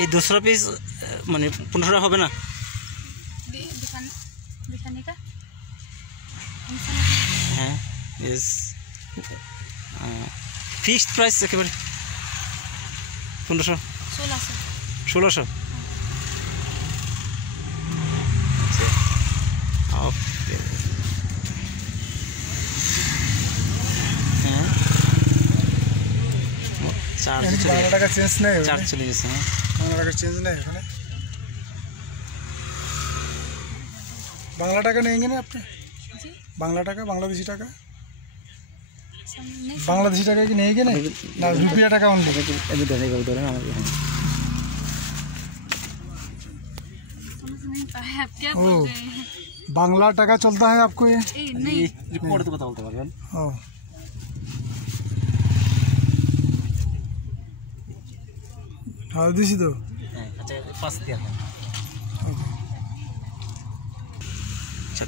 এই 200 পিস মানে 15 টাকা হবে না? হ্যাঁ ইয়েস ফিক্সড প্রাইস একেবারে 1500 1600 ओके হ্যাঁ চার্জ বাংলা টাকা চেঞ্জ নেই চার্জ চলে গেছে না বাংলা টাকা চেঞ্জ নেই এখানে বাংলা টাকা নেंगे ना আপনি বাংলা টাকা বাংলাদেশি টাকা बांग्लादेशी टाका की नहीं के ना रुपया टाका ओनली अभी देने का उधर है हमारे समझ नहीं पाया आप क्या बोल रहे हैं बांग्ला टाका चलता है आपको ये नहीं रिपोर्ट तो बताओ तो भगवान हां हां दिसी तो अच्छा फर्स्ट दिया है अच्छा